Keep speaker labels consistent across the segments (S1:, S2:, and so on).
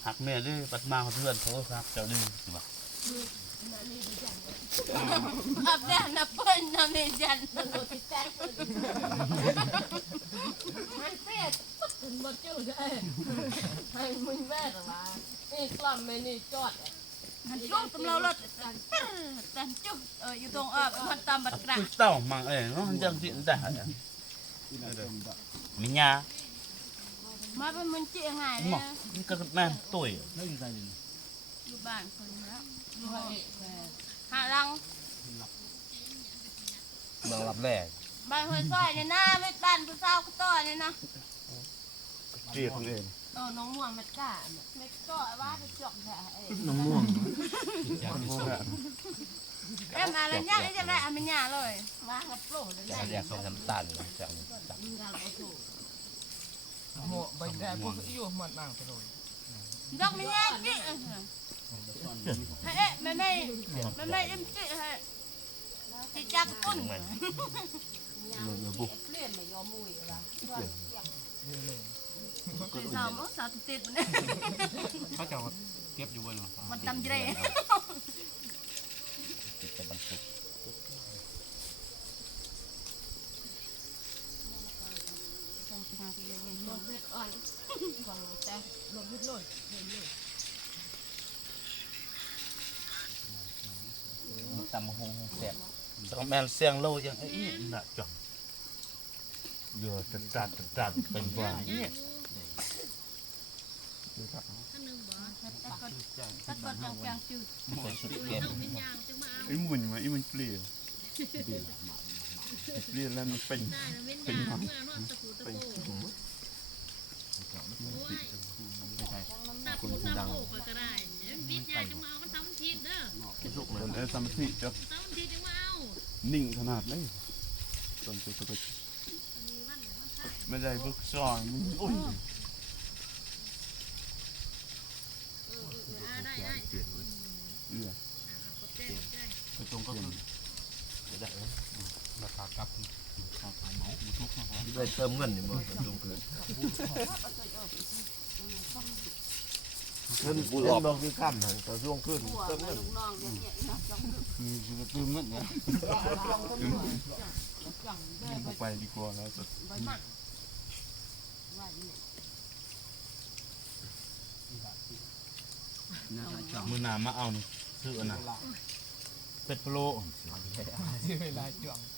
S1: หักแม่ด้วยปัดมาเพื่อนเขาครับเจ้าดื้อสิบ่
S2: อับแดนนับเป็นนับเมจันมันโดนติดแต้มมันเปียกถึงบดจู่เลยให้มึงแม่หรอวะนี่กล่อมไม่นี่จอดมันจุ๊บตำเราเลยแต่จุ๊บอยู่ตรงมันตามบัดกระ
S1: เต้ามังเนาะจังสิแต่มีญา
S2: มาเป็นมันเจี๊ยง่ายเลย
S1: มันก็แม่ตุ๋ย
S2: อยู่บ้านคนแล้วหาลัง
S3: เมืองรับแรก
S2: บ้านห้วยซ้อยเนี่ยนะไม่บ้านผู้สาวก็ต่อเนี่ยนะ
S4: เจียคนเอง
S2: น้องม่วงเม็ดก้าเม็ดก้าว่าจะจอกแผล
S4: น้องม่วง
S2: เอ็มอะไรเนี่ยนี่จะได้อามิญาเลยว่ากับโปร่งเลย
S3: จะเรียกเขาทำตันจัง
S5: หมอใบแดงพวกอยู่มันนั่งไปเลย
S2: ดอกมิญาจิให้เอ๊ะไม่เอ็มจิให้จิจักปุ่นเปลี่ยนไม่ยอมมุ้ยละเป็นสาวมั้งสาวติดมันเนี่ย
S1: เขาจะเก็บอยู่บน
S2: มันตำเจ
S3: จะบรรทุก ตำหงแสบ
S1: ต้องแม่เสียงโลยังไอ้น่ะจ่องเยอะจัดเป็นว่าเนี่ย
S2: ตัดกดจังจังจืด
S3: เป็นสุดเก็บ
S4: ไอ้หมุนมาไอ้มันเปลี่ยนเปลี่ยนแล้วมันเป็นน้ำเป็นคุณดังคนสามสิบจะนิ่งขนาดเลยตอนตัวไม่ได้พวกซ้อนโอ้ยไปตรงก็คือได้ราคากลับเหมาบุทุกนะครับ
S3: ด้วยเติมเงินอยู่บ่ตรงคือเงินปูหลอกคือข้ามทางต่อช่วงขึ้นเติมเงิน
S4: คือตื้มเงินนะไปดีกว่าแล้วสุด
S1: มือหนามาเอานี่ซื้ออันน่ะเป็ดพะโล้
S5: ที่เวลาจ่วง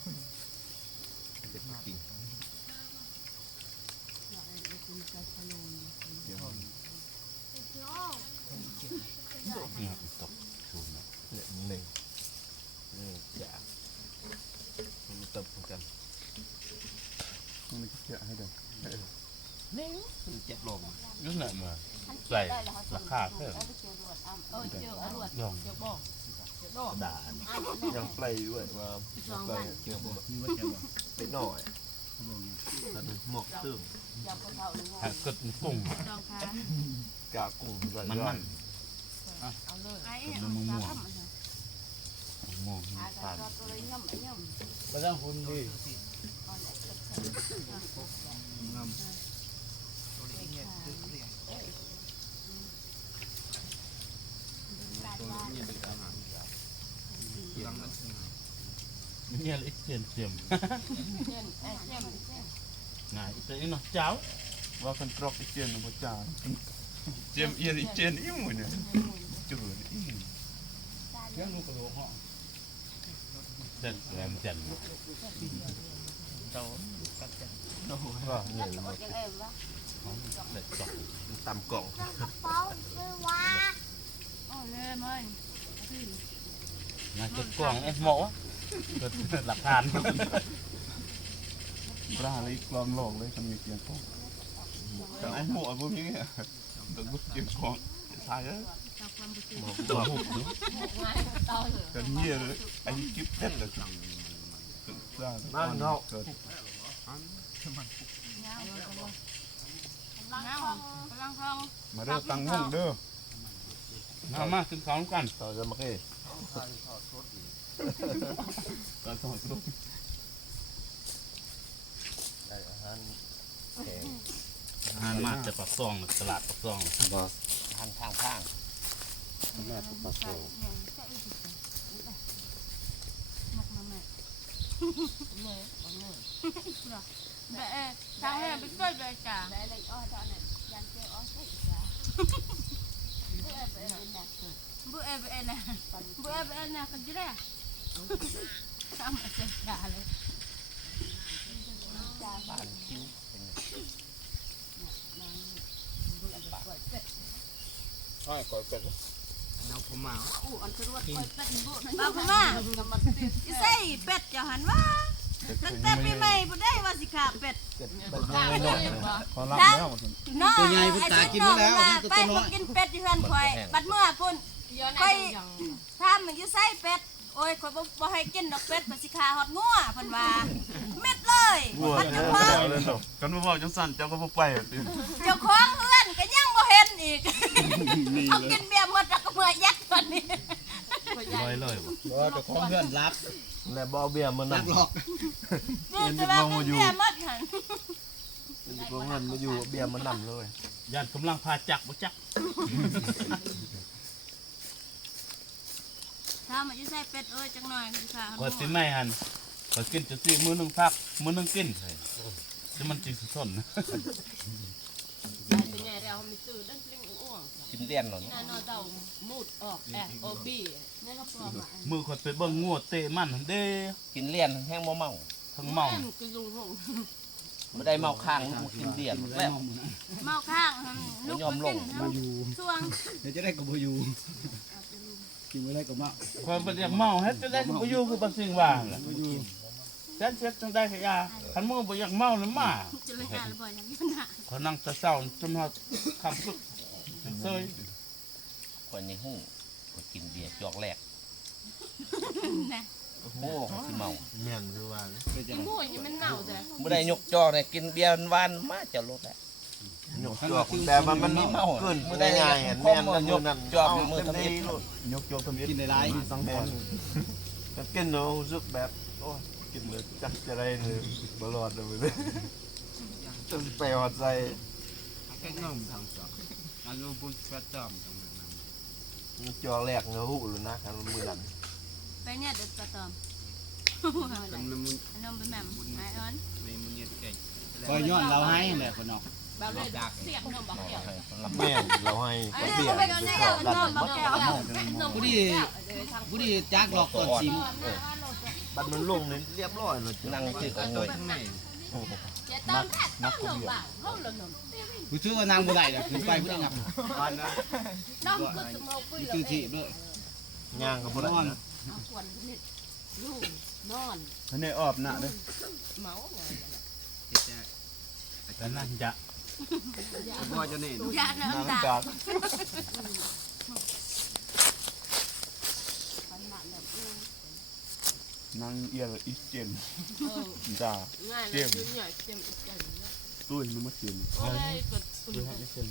S1: เนี่ยตกชูนะ
S3: เนี่ยหนึ่งอย่ามันตบกัน
S4: มันจะเสียให้เด็ก
S3: เจ็บลง
S1: ยุ่งหน่อยมาใส่ราคาเพิ่ม
S2: เจออรวด
S1: ย่อง
S2: เจอบ่
S1: ด่า
S3: ยังไปด้วยว่าไปเกี่ยวกับไปหน่อยหมกตึ้ง
S1: หากดกุ้ง
S2: จองค้าก
S3: ากุ้ง
S1: มัน
S2: เอาเลยไอ้
S1: ม่วงปานไปตั้งคุณดี เนี่ยเลยเสียมง่ายแต่นี่เนาะเจ้า
S4: ว่าคนกรอกอีเจียนของพระเจ้าเจียมเอียนอีเจียนอิ่มหมดเนี่ยจืดอิ่ม
S1: เรื่องลูกกระโหลกเหรอเด็ดแหลมจันเจ้า
S3: ก็เนี่ยเด็ดสองตำกล่อง
S2: โอ้เลยมั้ย
S1: งานจุดกล้องไอ้หมอเกิดหลักฐาน
S4: ปลาเลยกลอมหลอกเลยคนมีเกียงกองแต่ไอ้หมอพวกนี้เนี่ยต้องบุกเกียงกองตายแล้ว
S1: ตัวหุบดู
S4: กันเหี้ยเลยไอ้กิ๊บเด็ดเลยบ้านเขาเกิด
S2: น้ำกำลังทอง
S4: มาเด้อตังห้องเด้อ
S1: มาขึ้นของกัน
S3: ต่อจะมาเก้
S4: ตอนสองลูก
S3: ได้อาหารแข็ง
S1: อาหารมาจากปากซองตลาดปากซอง
S3: บ่ทาง
S4: แม่ปลาโต
S2: แม่ทางให้ไปช่วยเลยจ้าแม่เลยอ้อตอนนั้นยันเจ้าอ้อใช่จ้าบุเอเบเอนะบุเอเบเอนะกันจีได้ทำอะไรจ้าเลย
S3: บ้านคิ้วเป็น
S4: อ้อยก่อยเป็ด
S5: เอาผมมา
S2: บ้าพม่าอีใส่เป็ดอย่าหันว่าแต่ปีใหม่บ่ได้ว่าสิขาเป็ด
S3: แบบนี้เลยเนาะ
S4: ขอรับแล้ว
S2: น้องไอ้ชิ้นน้องไปเขากินเป็ดอยู่เฮือนข่อยบัดเมื่อพุ่นข่อยถามมันอยู่ใส่เป็ดโอ้ยข่อยบ่ให้กินดอกเป็ดมันสิขาฮอดงัวเพิ่นว่าเม็ดเลยมันจะพอ
S1: กันมาบอกจังสั่นเจ้าก็บ่ไป
S2: เจ้าของเฮือนก็ยังบ่เห็นอีกเอากินเบียร์หมดแล้วก็เมื่อยัดวันนี้
S1: ลอยเลย
S4: ว่าเจ้าของเพื่อนรัก
S3: แล้วบ่เบียร์มัน
S4: รั
S3: นั่
S4: ก
S3: น
S4: หลอก
S2: จะว่ากินเบียร์หมดหั่น
S3: เป็นพวกเงินมาอยู่เบียร์มันนั่นเลย
S1: ญาติกำลังพาจักบ่จัก
S2: ถ้ามันอยู่ใส่เป็ดเอ้ยจังหน่อยสิค่ะ
S1: กดสิไม่หันกดกินจะสิมื้อนึงพักมื้อนึงกินเลยจะมันจิสน
S6: เป็นไงเรามีตื่นดังเลี้ยงอ้วง
S3: กินเลี้ยนหน่อย
S6: งานนอนเต่ามูดออกแอบโอบีนี่ก็ปลอมอ่ะ
S1: มือคอยไปเบิ่งงัวเตะมันหั่นเด้
S3: กินเลี้ยนแห้งบ่เมา
S1: ทั้งเมา
S6: กินลุงหง
S3: ไม่ได้เมาข้างมันกินเลี้ยนแล้ว
S2: เมาข้างลูก
S3: ยอมล
S2: กิ
S3: ง
S2: นช่วง
S4: เดี๋ยวจะได้กับโบยูกินไม่ได้กับมะ
S1: คอยบ่อยากเมาเฮ็ดจะได้บ่อยู่คือบ่สิ่งว่างล่ะ
S4: โบยู
S1: แซ่นเฮ็ดจังได้ขยาคันมือบ่อยากเมาแล้วมา
S2: จะเลยหาบ่อยอย่างนี้นะ
S1: ขอยนั่งแต่เช้าจนฮอดค่ำสุดเซย
S3: คนในหู้ก็กินเบียร์จอกแรก
S2: นะ
S3: โอ้โหสิเมา
S4: แม่นคือว่า
S6: กินหมูยังมันเน่าแต่
S3: ไม่ได้ยกจอกเนี่ยกินเบียร์วันมาจะลดแล้วยกจอกแต่มันเมาขึ้นไม่ได้ง่ายแม่นมันยกจอกมือทำอิฐ
S1: ยกทำอิฐ
S4: กินในร้าย
S3: สังคนกินเนาะรู้สึกแบบโอ้กินเลยจักจะได้เลยบลอดเลยจนไปหอดใจ
S4: แค่ง่อมทางจอกอันนู้นปุ่นแฟตจอมตรงนั้น
S3: จอแรกเนื้อหูเลยนะคันมือดัน
S2: ไปเนี่ยเด็ดปลาตอม
S4: ตรงนั้นมัน
S2: นมเป็นแม่ไอ้อ้อน
S4: ไม่มันเงียบเก่งก็ย้อนเราให้แหละคนนอก
S6: แบบเลยเสียงนมบักเกี่ยว
S3: แม่เราให้
S2: ไอ้
S3: เบี
S2: เนี่ย
S3: ย
S2: ไปกันเนี่ยนมบักแก้ว
S4: ผู้ดีจักหลอกก่อนซิม
S3: บัดมันลงนี่เรียบร้อยเลยนั่งที่กันเลย
S4: ข้างใน
S6: จะต้องแค่ต้องนมบักห้องละนม
S4: ผู้ชื่อว่านางบุไรเนี่ยคือไปผู้ได้งับ
S6: น้ำก็จะมาคุย
S4: ชื่อที่ด้วย
S3: ย่างกับพวกนั้น
S6: เอาขวัญนิดลูกนอน
S1: อันนี้ออบหน้าเด้อ
S6: เมาไง
S1: แต่นั่นจะ
S4: พ่อจะเนี่ย
S2: ยาเนื้อตา
S3: จาก
S1: นั่งเอียอีเจน
S6: เออ
S1: จ้า
S6: ง่ายเลยคือเนี่ยเต็มอีกกัน
S1: ตุ้ยนุ่มเจน
S6: โอ้ยก็
S1: ตุ้ยให้เจน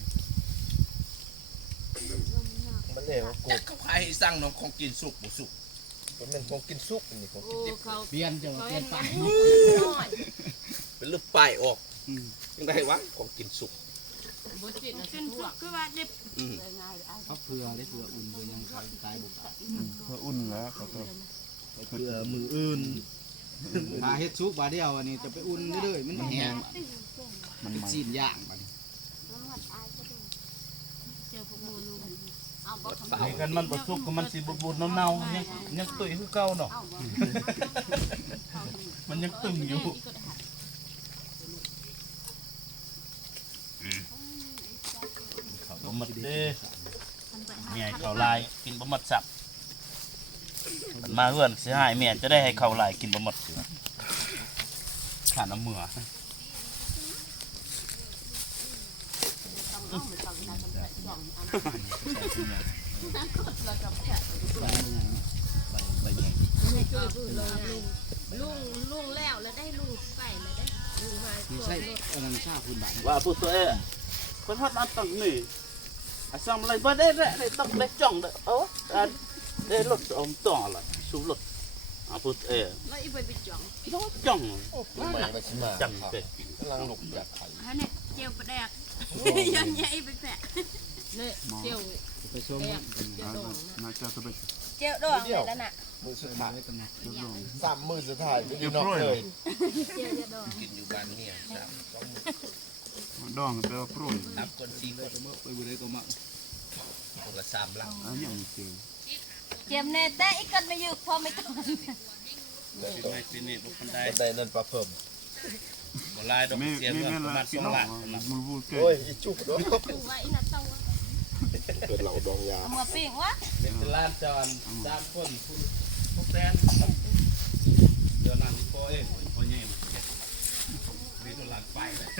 S3: มันเลยว่ากูเขาให้สั่งน้องของกินสุกบุสุกเป็นของกินสุกนี่ของ
S6: โอ้
S3: กินดิบ
S6: เขา
S4: เปลี่ยนจะ
S6: เขา
S4: เปลี่ยนไป
S6: น้อย
S3: เป็นลูกป้ายออกยังไงวะของกินสุก
S6: บนจิตนะ
S2: ขึ้
S6: ขึ้
S2: น
S6: น
S2: สุ
S6: ทั่ว
S2: กคือว่าดิบ
S6: ง่ายเลย
S4: เขาเผื่อได้เผื่ออุ่นเผื่อยังตายบุก
S1: เพื่ออุ่นแล้วเขาก็
S3: เพื่อมืออื่น
S4: มาเฮ็ดซุปบาเดียวอันนี้จะไปอุ่นเรื่อยๆมันแห้งมันซีนย่างมัน
S2: เจอพวกมูลู
S6: เอาบอกคำ
S1: นี่กันมันบ่สุกก็มันสิบูดๆเน่าๆยังตุ้ยคือเก่าเนาะมันยังตึงอยู่เขาบ่หมดเด้เมียเขาลายกินบ่หมดสับมันมาเฮือนสิหายเมียจะได้ให้เขาลายกินบ่หมดเสือขาดน้ำมือ
S6: ไม่ช่วยพูดเลยลุงแล้วได้ลุงใส่เลยได้ลุงมา
S4: มีไส้อันนั้นชาพื้นบ้าน
S1: ว่าพูดตัวเองคนฮัดอันตั้งนี่อาซ้ำอะไรบ่ได้ได้ต้องได้จ้องได้ได้รถอมต่อละสูรถพูดเอง
S6: แล้วอีไปไปจ่อง
S1: ต้องจ้อง
S3: ไปไปชิมา
S1: จำเป็น
S3: กำลังหลุกจากไข่
S2: ฮะเนี่ยเจียวปลาแดกย้อนใหญ่ไปแปะ
S6: เนี่ยเจียว
S4: ไปชม
S6: แกงเจียวดอง
S4: น่าจะตัวไป
S2: เจ้าดองเลยแล้วน่ะ
S3: มือสุดท้าย
S4: กันนะชมลง
S3: 3 มือสุดท้ายอยู่นอกเลย
S6: เจียวดอง
S7: กินอยู่บ้านเมียสามสองมื้อ
S4: ดองแต่ว่าโปรย
S7: นับคน4คน
S4: ไปบุรีก็มา
S7: คนละ3ลัง
S4: อันยังเจอ
S2: เจียมแน่แต่อีกกันไม่อยู่พอไม่ต้อง
S1: ปีใหม่ปีนี้บ่คนได้
S3: ได้นั่นปลาเพิ่ม
S1: บ่ลายดอก
S4: ไม่
S1: เสีย
S4: ไม่
S1: เงิน
S4: แม่
S1: ประ
S4: ละ
S1: มาณ
S4: พี่
S1: 2
S4: น้อง
S1: ล้านนะ
S4: มันพูดเกิ
S3: โอ้ย
S4: น
S3: อีจุกเนาะ
S6: ดูไว้นะเต้า
S3: เกิดเหล่าดองยา
S2: เอามาปิ้งวะ
S1: เป็นล้านจอน3คนผู้6แสนเดี๋ยวนั้นพอเองพอใหญ่มีตัวหลังไปเลย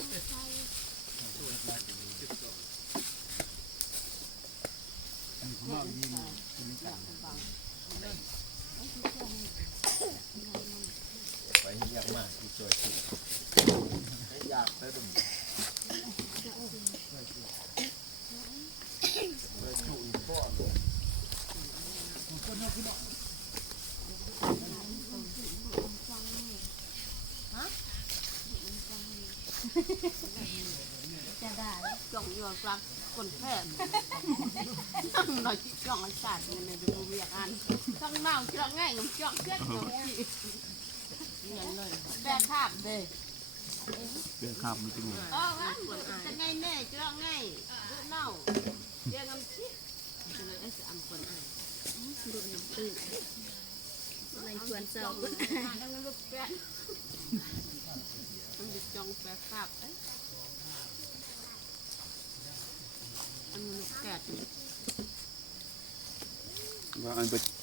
S3: ไปยากมากที่สวยสุดยากได้ดุมจุอีกพ่อ
S2: จะได้
S6: จ่องอยู่กลางคนแพทย์หน่อยจ่องอากาศเนี่ยดูเวียกอันต้องเมาจ่องง่ายกับจ่องเพื่อนจ่องที่เงินเลยแบกภาพเลย
S4: เดินข้ามมันจะงง
S6: จะไงแน่จ่องง่ายดูเน่าเรียกกันที่จะเลยไอ้สามคนอ่ะดูน้ำตื้น
S2: อะไรควรเศร้า
S6: จ่องทั้งลูกแปะมันจะจ่องแปะภาพเอ้ยอันลูกแกะ
S4: ว่าอันไป